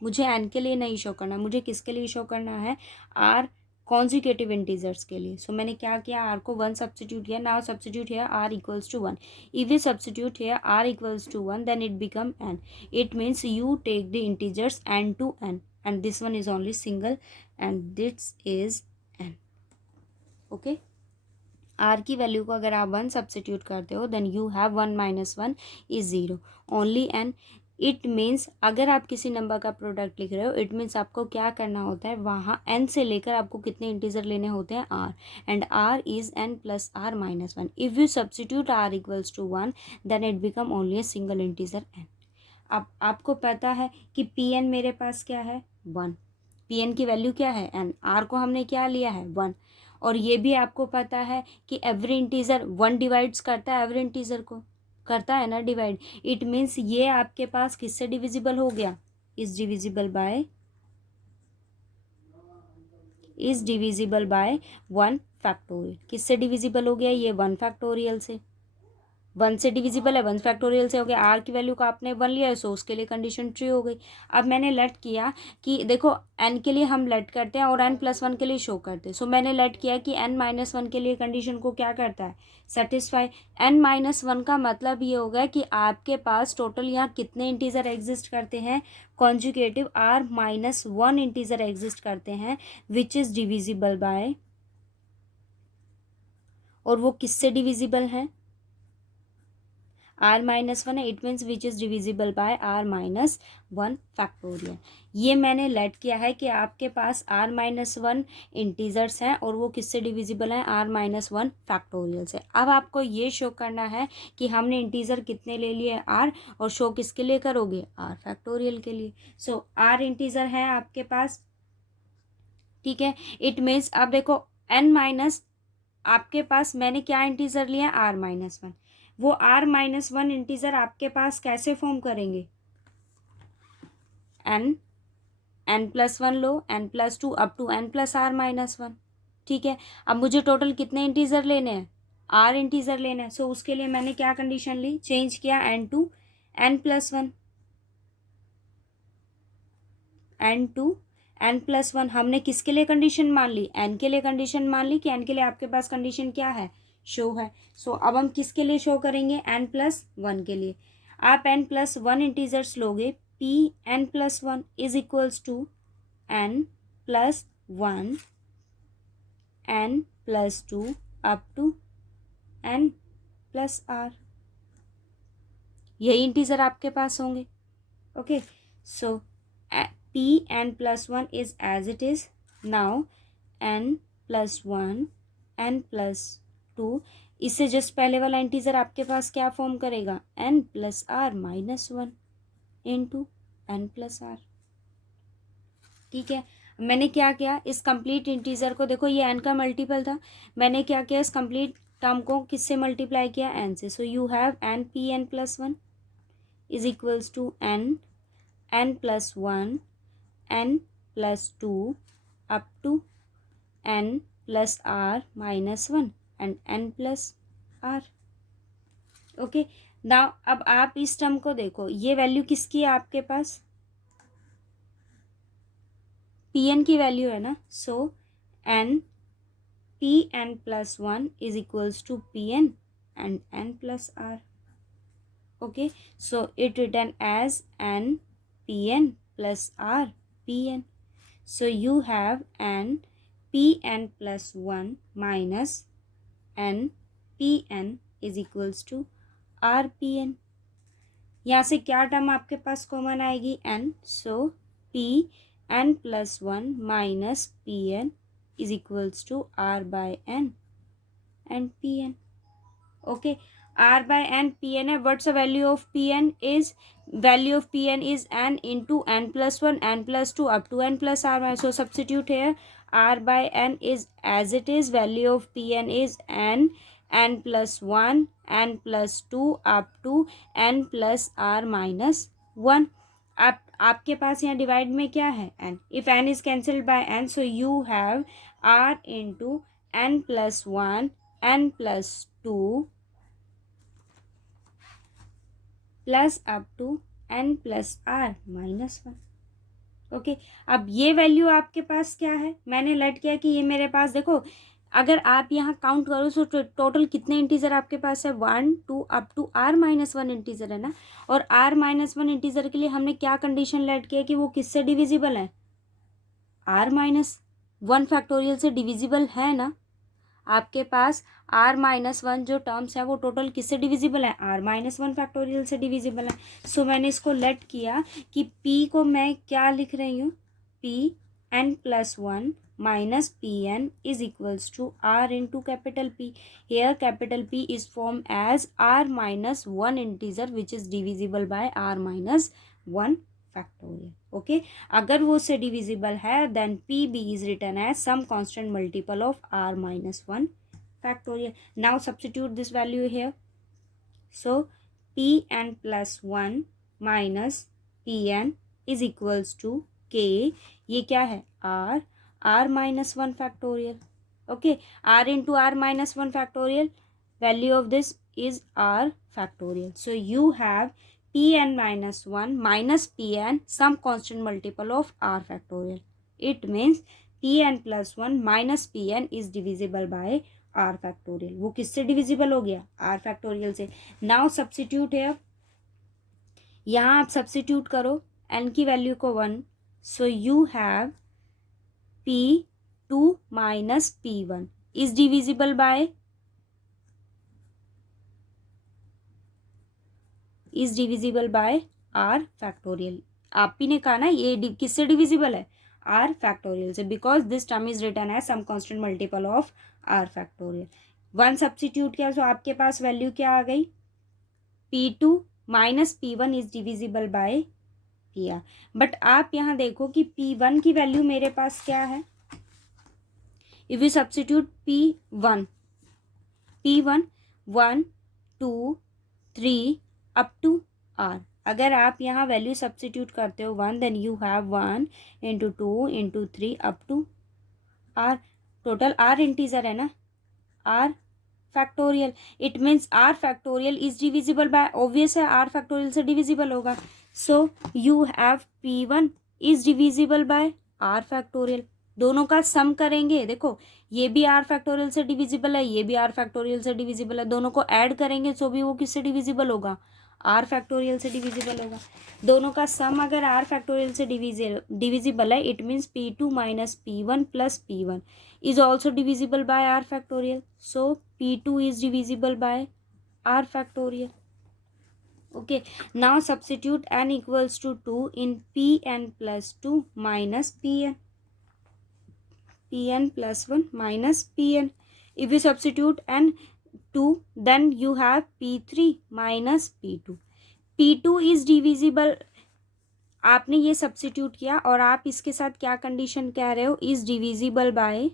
मुझे एन के लिए नहीं शो करना, मुझे किसके लिए शो करना है? आर कॉन्जुगेटिव इंटीजर्स के लिए। सो मैंने क्या किया? आर को 1 सब्स्टिट्यूट किया। Now substitute here R equals to 1। If you substitute here R equals to 1 then it become N. It means you take the integers n to n and this one is only single and this is n। Okay, R की value को अगर आप 1 substitute करते हो then you have 1 - 1 is 0 only n। इट मीन्स अगर आप किसी नंबर का प्रोडक्ट लिख रहे हो, इट मीन्स आपको क्या करना होता है? वहाँ n से लेकर आपको कितने इंटीजर लेने होते हैं? r, and r is n+r-1। If you substitute r equals to 1 then it become only a single integer n। अब आपको पता है कि Pn मेरे पास क्या है? 1। Pn की वैल्यू क्या है? n। r को हमने क्या लिया है? 1। और ये भी आपको पता है कि एवरी इंटीजर 1 डिवाइड्स करता है, एवरी इंटीजर को करता है ना डिवाइड। इट मीन्स ये आपके पास किससे डिविजिबल हो गया? Is divisible bye 1 factorial. किससे डिविजिबल हो गया? ये 1 फैक्टोरियल से। 1 से डिविजिबल है, 1 फैक्टोरियल से हो गया। आर की वैल्यू को आपने 1 लिया है, सो उसके लिए कंडीशन ट्रू हो गई। अब मैंने लेट किया कि देखो n के लिए हम लेट करते हैं और n+1 के लिए शो करते हैं। सो मैंने लेट किया कि n-1 के लिए कंडीशन को क्या करता है? सेटिस्फाई। n-1 का मतलब ये होगा कि आपके पास टोटल यहाँ कितने इंटीजर एग्जिस्ट करते हैं? कॉन्जुगेटिव r-1 इंटीजर एग्जिस्ट करते हैं विच इज़ डिविजिबल बाय, और वो किससे डिविजिबल हैं? r-1 है, it means which is divisible by r-1 factorial. ये मैंने लेट किया है कि आपके पास r-1 इंटीजर्स हैं और वो किससे डिविजिबल हैं? r-1 फैक्टोरियल से। अब आपको ये शो करना है कि हमने इंटीजर कितने ले लिए? r, और शो किसके लिए करोगे? r फैक्टोरियल के लिए। सो r इंटीजर है आपके पास। ठीक है, इट मीन्स अब देखो n- आपके पास मैंने क्या इंटीजर लिया? r-1। वो r-1 इंटीजर आपके पास कैसे फॉर्म करेंगे? n n+1 low, n+2 up to n+r-1, ठीक है। अब मुझे टोटल कितने इंटीजर लेने हैं, r इंटीजर लेने हैं। सो उसके लिए मैंने क्या कंडीशन ली, चेंज किया n to n+1, n to n+1। हमने किसके लिए कंडीशन मान ली, n के लिए कंडीशन मान ली कि n के लिए आपके पास कंडीशन क्या है, शो है। सो अब हम किसके लिए शो करेंगे, n+1 के लिए। आप n+1 इंटीजर्स लोगे, p(n+1) is equals to n+1 n+2 up to n+r। यही इंटीजर आपके पास होंगे। Okay, so p(n+1) is as it is. Now n+1 n+2, इससे जस्ट पहले वाला इंटीजर आपके पास क्या फॉर्म करेगा, n+r-1 इंटू n+r, ठीक है। मैंने क्या किया, इस कंप्लीट इंटीजर को, देखो ये n का मल्टीपल था, मैंने क्या किया, इस कंप्लीट टर्म को किससे मल्टीप्लाई किया, n से। So you have n(p(n+1) is equals to n+1 n+2 up to n+r-1 and n+r। Okay, now अब आप इस टर्म को देखो, ये वैल्यू किसकी है आपके पास, pn की वैल्यू है ना। So p(n+1) is equals to pn and n+r। Okay, so it return as n(pn plus r pn). So you have n(pn+1) minus n(pn) is equals to rpn। यहाँ से क्या टर्म आपके पास कॉमन आएगी, n। So p(n+1) minus pn is equals to r/n and pn। Okay, r/n pn है। What's the value of pn is, value of pn is n into n+1 n+2 up to n+r. So substitute here, r/n is as it is, value of pn is n+1 n+2 up to n+r-1। आप आपके पास यहाँ divide में क्या है, n। If n is cancelled by n, so you have r into n+1 n+2 plus up to n+r-1। Okay, अब ये value आपके पास क्या है, मैंने लेट किया कि ये मेरे पास, देखो अगर आप यहाँ काउंट करो तो टोटल कितने इंटीजर आपके पास है, 1 2 अप टू r-1 इंटीजर है ना। और r-1 इंटीजर के लिए हमने क्या कंडीशन लेट किया कि वो किससे डिविजिबल है, r-1 फैक्टोरियल से डिविजिबल है ना। आपके पास r-1 जो टर्म्स है वो टोटल किससे डिविजिबल है, r-1 फैक्टोरियल से डिविजिबल है। सो मैंने इसको लेट किया कि p को मैं क्या लिख रही हूँ, p(n+1) minus pn is equals to r into capital P। Here capital P is formed as r-1 integer which is divisible by r-1 factorial. Okay, अगर वो से डिविजिबल है then pb is written as some constant multiple of r-1 factorial। now substitute this value here। so p(n+1) minus pn is equals to k, ये क्या है, r-1 factorial। okay, r into r-1 factorial, value of this is r factorial। so you have pn-1 minus pn some constant multiple of r factorial। it means pn+1 minus pn is divisible by r factorial। वो किससे divisible हो गया, r factorial से। now substitute here, यहाँ आप substitute करो n की value को 1। so you have p2 minus p1 is divisible by r factorial. आप ही ने कहा ना ये किससे डिविजिबल है, r फैक्टोरियल से, because this term is written as some constant multiple of r factorial. 1 substitute किया तो आपके पास वैल्यू क्या आ गई, p2 minus p1 is divisible by pr। But आप यहाँ देखो कि p1 की वैल्यू मेरे पास क्या है, if you substitute p1 1 2 3 up to r, अगर आप यहाँ वैल्यू सब्सटीट्यूट करते हो 1, then you have 1 into 2 into 3 up to R. Total R integer है ना, R factorial. It means R factorial is divisible by, obvious है आर फैक्टोरियल से divisible होगा. So you have P1 is divisible by R factorial. दोनों का सम करेंगे, देखो ये भी आर फैक्टोरियल से डिविजिबल है, ये भी आर फैक्टोरियल से डिविजिबल है, दोनों को ऐड करेंगे तो भी वो किससे डिविजिबल होगा, आर फैक्टोरियल से डिविजिबल होगा. दोनों का सम अगर आर फैक्टोरियल से डिविजिबल है, it means P2 minus P1 plus P1 is also divisible by r factorial. So P2 is divisible by r factorial. Okay, now substitute n equals to 2 in Pn plus 2 minus Pn. Pn plus 1 minus Pn. If you substitute n 2, then you have P3 minus P2. P2 is divisible. आपने ये substitute किया और आप इसके साथ क्या condition कह रहे हो, is divisible by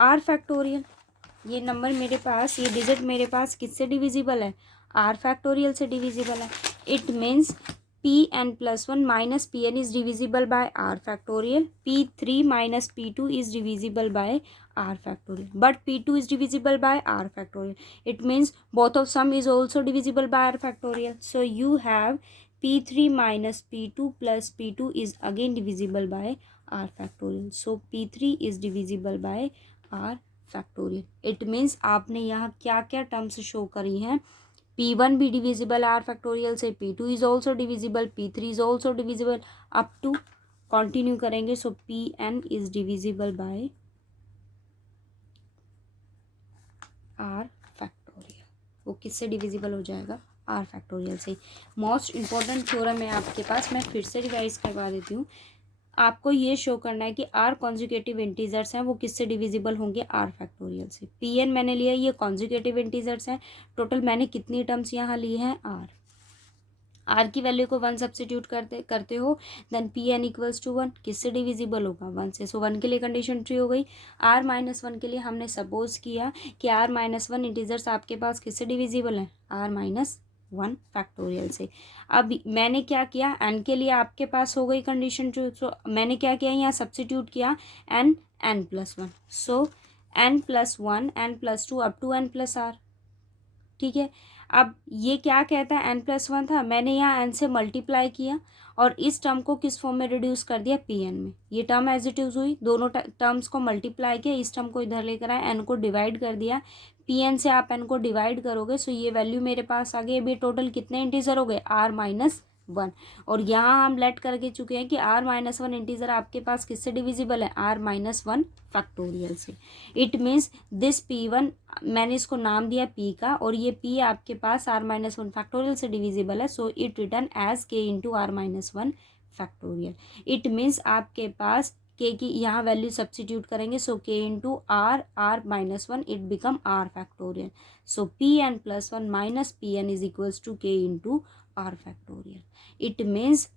R factorial. ये नंबर मेरे पास, ये डिजिट मेरे पास किससे डिविजिबल है, आर फैक्टोरियल से डिविजिबल है. It means Pn plus 1 minus Pn is divisible by r factorial. P3 minus P2 is divisible by r factorial. But P2 is divisible by r factorial. It means both of sum is also divisible by r factorial. So you have P3 minus P2 plus P2 is again divisible by r factorial. So P3 is divisible by r factorial. It means आपने यहाँ क्या क्या terms show करी हैं, P1 भी divisible are factorial से, P2 is also divisible, P3 is also divisible, up to continue करेंगे. So Pn is divisible by R factorial. वो किससे डिविजिबल हो जाएगा, आर फैक्टोरियल से. मोस्ट इंपॉर्टेंट थ्योरम है आपके पास, मैं फिर से रिवाइज करवा देती हूँ. आपको ये शो करना है कि आर कॉन्जुगेटिव इंटीजर्स हैं वो किससे डिविजिबल होंगे, आर फैक्टोरियल से. Pn मैंने लिया, ये कॉन्जुगेटिव इंटीजर्स हैं. टोटल मैंने कितनी टर्म्स यहाँ ली हैं, आर की वैल्यू को 1 सब्सिट्यूट करते हो, देन Pn इक्वल्स टू 1. किससे डिविजिबल होगा, 1 से. सो 1 के लिए कंडीशन ट्रू हो गई. r माइनस 1 के लिए हमने सपोज किया कि r माइनस 1 इंटीजर्स आपके पास किससे डिविजिबल हैं, r माइनस 1 फैक्टोरियल से. अब मैंने क्या किया, n के लिए आपके पास हो गई कंडीशन ट्रू. सो मैंने क्या किया, यहाँ सब्सिट्यूट किया n plus 1. So n plus 1, n plus 2 up to n plus r. ठीक है. अब ये क्या कहता है, n प्लस 1 था, मैंने यहाँ n से मल्टीप्लाई किया और इस टर्म को किस फॉर्म में रिड्यूस कर दिया, Pn में. ये टर्म एज इट इज हुई, दोनों टर्म्स को मल्टीप्लाई किया, इस टर्म को इधर लेकर आए, n को डिवाइड कर दिया. Pn से आप n को डिवाइड करोगे, सो ये वैल्यू मेरे पास आ गई. अभी टोटल कितने इंटीजर हो गए, r माइनस 1. और यहाँ हम लेट करके चुके हैं कि r माइनस 1 इंटीजर आपके पास किससे डिविजिबल है, r माइनस 1 फैक्टोरियल से. इट मीन्स दिस P1 मैंने इसको नाम दिया P का, और ये P आपके पास r माइनस 1 फैक्टोरियल से डिविजिबल है. So it return as k into r minus 1 factorial. It means आपके पास k की यहाँ वैल्यू सब्सिट्यूट करेंगे, so k into r minus 1 it become r factorial. So Pn plus 1 minus Pn is equals to k into r factorial. It means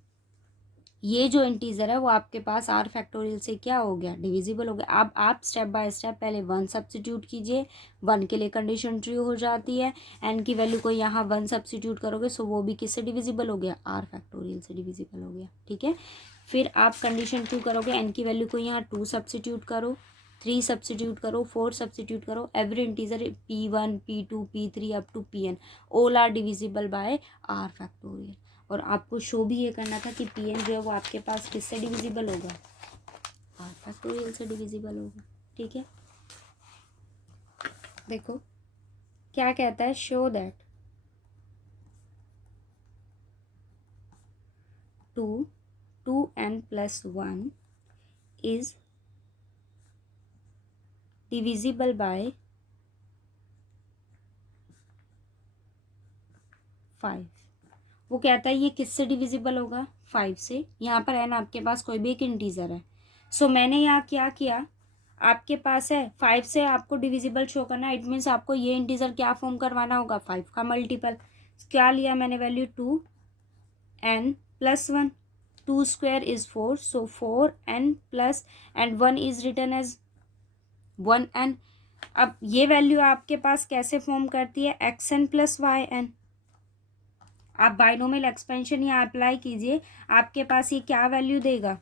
ये जो integer है वो आपके पास आर फैक्टोरियल से क्या हो गया, डिविजिबल हो गया. अब आप स्टेप बाय स्टेप पहले 1 सब्सिट्यूट कीजिए, 1 के लिए कंडीशन ट्रू हो जाती है. n की वैल्यू को यहाँ 1 सब्सिट्यूट करोगे, सो वो भी किससे डिविजिबल हो गया, आर फैक्टोरियल से डिविजिबल हो गया. ठीक है. फिर आप कंडीशन ट्रू करोगे, n की वैल्यू को यहाँ 2 सब्सिट्यूट करो, 3 सब्सिट्यूट करो, 4 सब्सिट्यूट करो. Every integer P1 P2 P3 up to Pn all are divisible by R factorial. और आपको शो भी ये करना था कि Pn जो है वो आपके पास किससे डिविजिबल होगा, आर फैक्टोरियल से डिविजिबल होगा. ठीक है. देखो क्या कहता है, show that 2n plus 1 is divisible bye 5. वो कहता है ये किससे डिविजिबल होगा, 5 से. यहाँ पर n आपके पास कोई भी एक इंटीजर है. सो मैंने यहाँ क्या किया, आपके पास है 5 से आपको डिविजिबल शो करना है. इट मीन्स आपको ये इंटीजर क्या फॉर्म करवाना होगा, 5 का मल्टीपल. क्या लिया मैंने value, 2n plus 1. 2 square is 4, so 4n plus and 1 is return as 1n. अब ये वैल्यू आपके पास कैसे फॉर्म करती है, X N plus Y N. आप बाइनोमियल एक्सपेंशन यहाँ अप्लाई कीजिए, आपके पास ये क्या वैल्यू देगा,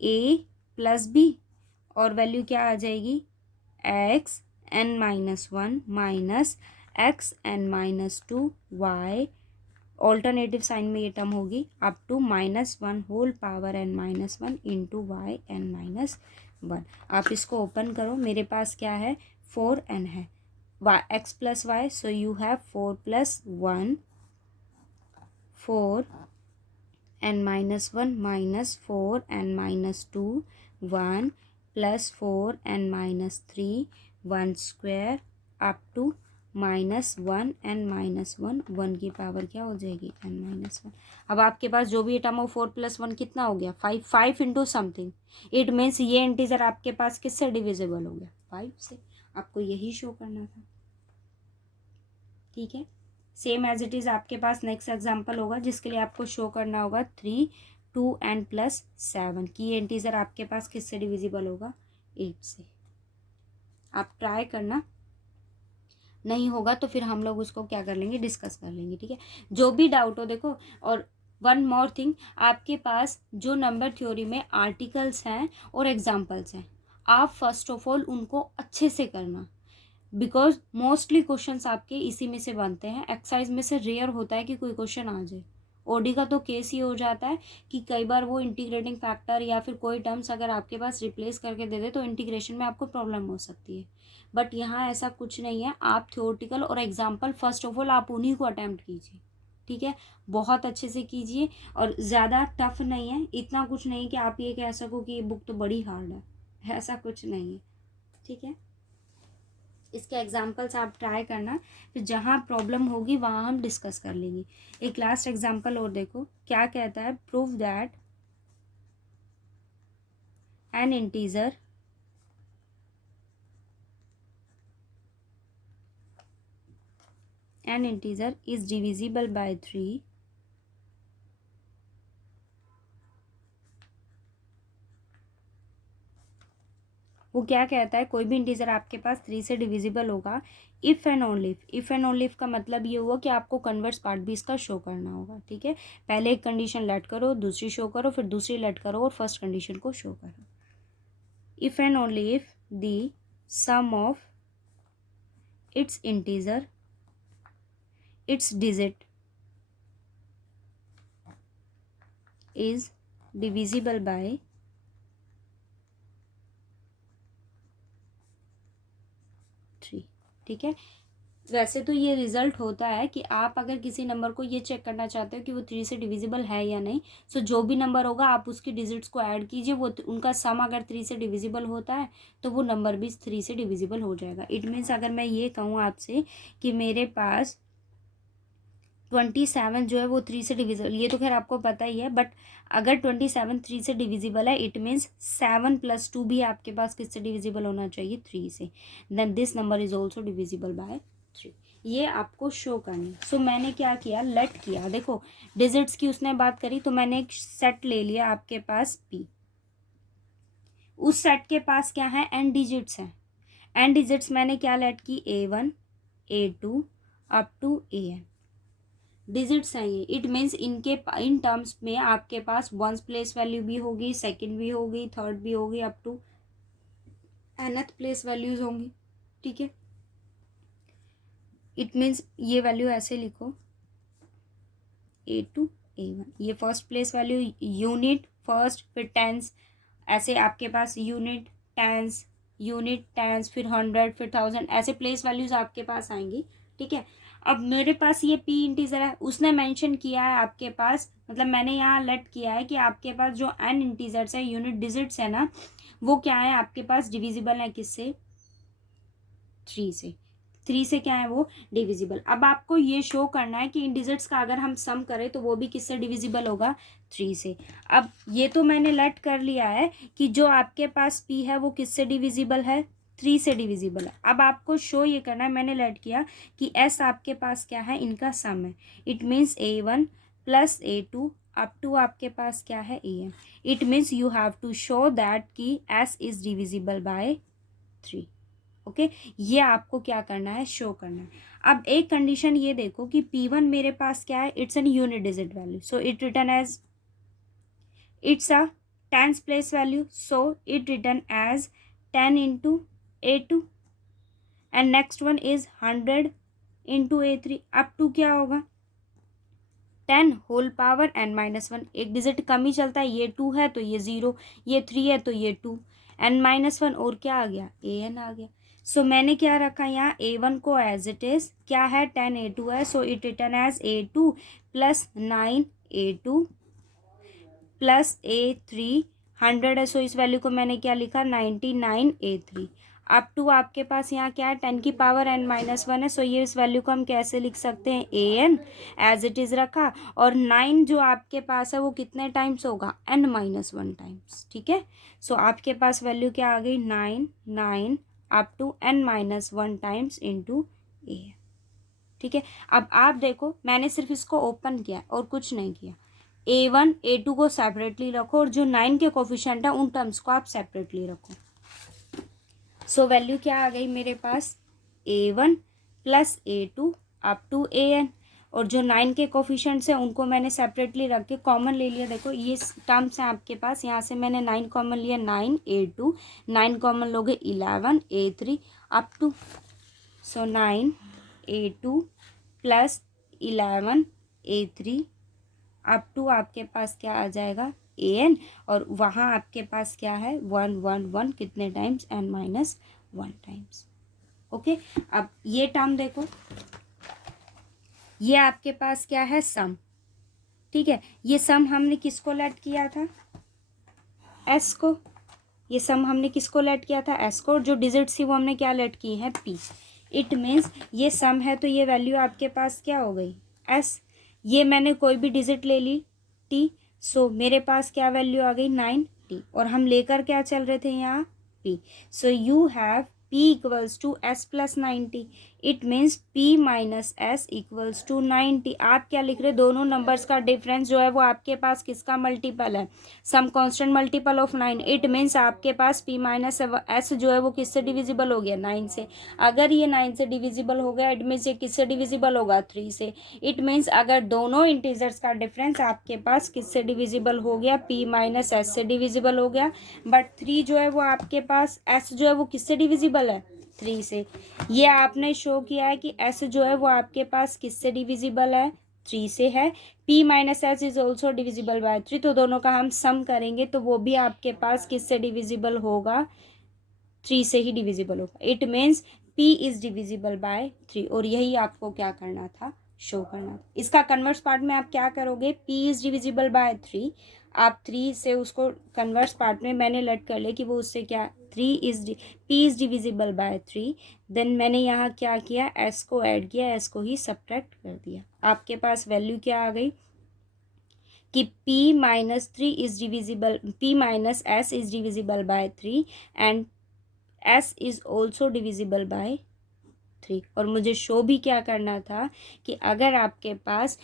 ए प्लस बी, और वैल्यू क्या आ जाएगी, X N minus one minus X N minus two Y, alternative sign में ये टर्म होगी, up to minus one whole power N minus one into Y N minus one. आप इसको open करो, मेरे पास क्या है, फोर एन है, Y X plus Y, so you have four plus one, four N minus one minus four N minus two, one plus four N minus three, one square up to minus one N minus one, one की power क्या हो जाएगी, N minus one. अब आपके पास जो भी term हो, फोर प्लस वन कितना हो गया, five, five into something, it means ये इंटीजर आपके पास किससे डिविजिबल हो गया, फाइव से। आपको यही शो करना था, ठीक है। सेम एज इट इज़ आपके पास नेक्स्ट एग्जाम्पल होगा, जिसके लिए आपको शो करना होगा three two N plus seven की ये इंटीजर आपके पास किससे डिविजिबल होगा, एट से। आप ट्राई करना, नहीं होगा तो फिर हम लोग उसको क्या कर लेंगे, डिस्कस कर लेंगे, ठीक है। जो भी डाउट हो देखो, और वन मोर थिंग, आपके पास जो नंबर थ्योरी में आर्टिकल्स हैं और एग्जाम्पल्स हैं, आप फर्स्ट ऑफ ऑल उनको अच्छे से करना, बिकॉज मोस्टली क्वेश्चंस आपके इसी में से बनते हैं। एक्सरसाइज में से रेयर होता है कि कोई क्वेश्चन आ जाए। ओडी का तो केस ही हो जाता है कि कई बार वो इंटीग्रेटिंग फैक्टर या फिर कोई टर्म्स अगर आपके पास रिप्लेस करके दे दे तो इंटीग्रेशन में आपको प्रॉब्लम हो सकती है। बट यहाँ ऐसा कुछ नहीं है, आप थ्योरेटिकल और एग्जाम्पल फर्स्ट ऑफ ऑल आप उन्हीं को अटैम्प्ट कीजिए, ठीक है। बहुत अच्छे से कीजिए, और ज़्यादा टफ नहीं है, इतना कुछ नहीं कि आप ये कह सको कि ये बुक तो बड़ी हार्ड है, ऐसा कुछ नहीं है, ठीक है। इसके एग्जाम्पल्स आप ट्राई करना, फिर जहाँ प्रॉब्लम होगी वहाँ हम डिस्कस कर लेंगे। एक लास्ट एग्जाम्पल और देखो क्या कहता है, prove that N integer is divisible by three वो क्या कहता है, कोई भी इंटीजर आपके पास थ्री से डिविजिबल होगा if and only if and only का मतलब ये हुआ कि आपको कन्वर्स पार्ट भी इसका शो करना होगा, ठीक है। पहले एक कंडीशन लेट करो, दूसरी शो करो, फिर दूसरी लेट करो और फर्स्ट कंडीशन को शो करो। If and only if the sum of its integer, its digit is divisible by three, ठीक है। वैसे तो ये रिजल्ट होता है कि आप अगर किसी नंबर को ये चेक करना चाहते हो कि वो थ्री से डिविजिबल है या नहीं, सो जो भी नंबर होगा आप उसकी डिजिट्स को ऐड कीजिए, वो उनका सम अगर थ्री से डिविजिबल होता है तो वो नंबर भी थ्री से डिविजिबल हो जाएगा। इट मीन्स अगर मैं ये कहूँ आपसे कि मेरे पास 27 जो है वो थ्री से डिविजिबल, ये तो खैर आपको पता ही है, बट अगर 27 थ्री से डिविजिबल है, इट मीन्स 7 + 2 भी आपके पास किससे डिविजिबल होना चाहिए, थ्री से। Then this number is also divisible by three, ये आपको शो करनी। सो मैंने क्या किया, लेट किया, देखो डिजिट्स की उसने बात करी तो मैंने एक सेट ले लिया आपके पास पी, उस सेट के पास क्या है, एन डिजिट्स हैं। एन डिजिट्स मैंने क्या लेट की, A1 A2 up to AN digits हैं ये। इट मीन्स इनके इन टर्म्स में आपके पास वंस प्लेस वैल्यू भी होगी, सेकंड भी होगी, थर्ड भी होगी, up to nth place values होंगी, ठीक है। इट मीन्स ये वैल्यू ऐसे लिखो A2 A1, ये first place value unit first, फिर टेंस, ऐसे आपके पास यूनिट टेंस, फिर 100, फिर 1000, ऐसे प्लेस वैल्यूज आपके पास आएंगी, ठीक है। अब मेरे पास ये पी इंटीजर है, उसने मेंशन किया है आपके पास, मतलब मैंने यहाँ लेट किया है कि आपके पास जो एन इंटीजर्स है, यूनिट डिजिट्स है ना, वो क्या है आपके पास, डिविजिबल है किससे, थ्री से। थ्री से क्या है वो डिविजिबल। अब आपको ये शो करना है कि इन डिजिट्स का अगर हम सम करें तो वो भी किससे डिविजिबल होगा, थ्री से। अब ये तो मैंने लेट कर लिया है कि जो आपके पास पी है वो किससे डिविजिबल है, थ्री से डिविजिबल है। अब आपको शो ये करना है, मैंने लेट किया कि एस आपके पास क्या है, इनका सम है। It means A1 + A2 up to आपके पास क्या है, AN। It means you have to show that कि S is divisible by three, okay, ये आपको क्या करना है, शो करना है। अब एक कंडीशन ये देखो कि P1 मेरे पास क्या है, it's an unit digit value, so it return as it's a tens place value, so it written as 10 into A2 and next one is 100 into A3 up to क्या होगा 10 होल पावर n माइनस 1, एक digit कम ही चलता है, ये 2 है तो ये 0, ये 3 है तो ये 2, n माइनस 1 और क्या आ गया an आ गया। सो मैंने क्या रखा यहाँ A1 को एज इट इज क्या है 10 A2 है, so it return as A2 plus 9 A2 plus A3 100 है, सो इस वैल्यू को मैंने क्या लिखा 99 A3 अप टू आपके पास यहाँ क्या है 10 की पावर n माइनस 1 है, सो ये इस वैल्यू को हम कैसे लिख सकते हैं an एज इट इज़ रखा, और 9 जो आपके पास है वो कितने टाइम्स होगा n माइनस 1 टाइम्स, ठीक है। सो आपके पास वैल्यू क्या आ गई 9 up to n minus 1 times into an, ठीक है। अब आप देखो मैंने सिर्फ इसको ओपन किया और कुछ नहीं किया, A1 A2 को सेपरेटली रखो और जो 9 के कोफिशिएंट है उन टर्म्स को आप सेपरेटली रखो। सो वैल्यू क्या आ गई मेरे पास A1 plus A2 up to an, और जो 9 के कोफिशिएंट्स हैं उनको मैंने सेपरेटली रख के कॉमन ले लिया। देखो ये टर्म्स हैं आपके पास, यहाँ से मैंने 9 कॉमन लिया 9 A2, 9 कॉमन लोगे 11 A3 up to, so 9 A2 plus 11 A3 up to आपके पास क्या आ जाएगा an, और वहाँ आपके पास क्या है 1 1 1 कितने times n minus 1 times, okay. अब ये टर्म देखो, ये आपके पास क्या है सम, ठीक है। ये सम हमने किसको लेट किया था s को, ये सम हमने किसको लेट किया था s को, और जो डिजिट्स थी वो हमने क्या लेट की है p। इट मीन्स ये सम है तो ये वैल्यू आपके पास क्या हो गई s, ये मैंने कोई भी डिजिट ले ली t, सो मेरे पास क्या वैल्यू आ गई 9t, और हम लेकर क्या चल रहे थे यहाँ p, so you have p equals to s plus 90, it means p minus s equals to 90। आप क्या लिख रहे, दोनों नंबर्स का डिफरेंस जो है वो आपके पास किसका मल्टीपल है, some constant multiple of 9, it means आपके पास p माइनस s जो है वो किससे डिविजिबल हो गया 9 से। अगर ये 9 से डिविजिबल हो गया इट मीन्स ये किससे डिविजिबल होगा 3 से। इट मीन्स अगर दोनों इंटीजर्स का डिफरेंस आपके पास किससे डिविजिबल हो गया p माइनस s से डिविजिबल हो गया, बट 3 जो है वो आपके पास s जो है वो किससे डिविजिबल है 3 से। ये आपने शो किया है कि s जो है वो आपके पास किससे डिविजिबल है 3 से है, p minus S is also divisible by 3, तो दोनों का हम सम करेंगे तो वो भी आपके पास किससे डिविजिबल होगा 3 से ही डिविजिबल होगा। It means p is divisible by 3, और यही आपको क्या करना था शो करना था। इसका कन्वर्स पार्ट में आप क्या करोगे, p इज डिविजिबल बाय 3, आप 3 से उसको कन्वर्स पार्ट में मैंने लेट कर लिया कि वो उससे क्या p is divisible by 3, then मैंने यहाँ क्या किया s को ऐड किया, s को ही सब्ट्रैक्ट कर दिया। आपके पास वैल्यू क्या आ गई कि p minus 3 is divisible, p minus s is divisible by 3 and s is also divisible by 3। और मुझे शो भी क्या करना था कि अगर आपके पास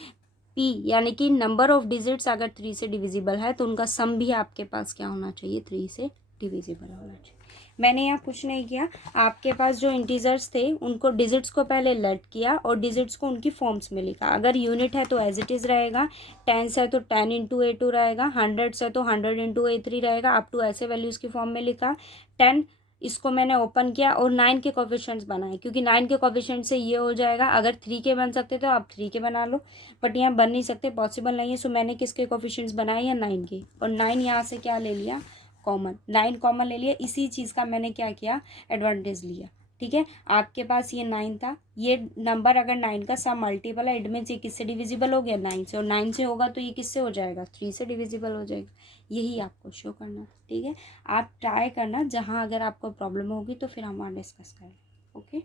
p यानी कि नंबर ऑफ डिजिट्स अगर 3 से डिविजिबल है तो उनका सम भी आपके पास क्या होना चाहिए 3 से डिविजिबल होना चाहिए। मैंने यहाँ कुछ नहीं किया, आपके पास जो इंटीजर्स थे उनको डिजिट्स को पहले लेट किया और डिजिट्स को उनकी फॉर्म्स में लिखा। अगर यूनिट है तो एज इट इज़ रहेगा, टेंस है तो 10 इंटू A2 रहेगा, हंड्रेड्स है तो 100 इंटू A3 रहेगा, अप टू ऐसे वैल्यूज़ की फॉर्म में लिखा। 10 इसको मैंने ओपन किया और 9 के कोफिशिएंट्स बनाए, क्योंकि 9 के कोफिशिएंट से ये हो जाएगा। अगर 3 के बन सकते तो आप 3 के बना लो, बट यहाँ बन नहीं सकते, पॉसिबल नहीं है। सो मैंने किसके कोफिशिएंट्स बनाए या 9 के, और 9 यहाँ से क्या ले लिया कॉमन, 9 कॉमन ले लिया। इसी चीज़ का मैंने क्या किया एडवांटेज लिया, ठीक है। आपके पास ये 9 था, ये नंबर अगर 9 का सम मल्टीपल है इट मीन्स ये किससे डिविजिबल हो गया 9 से, और 9 से होगा तो ये किससे हो जाएगा 3 से डिविजिबल हो जाएगा। यही आपको शो करना था, ठीक है। आप ट्राई करना, जहाँ अगर आपको प्रॉब्लम होगी तो फिर हम वहाँ डिस्कस करें, ओके।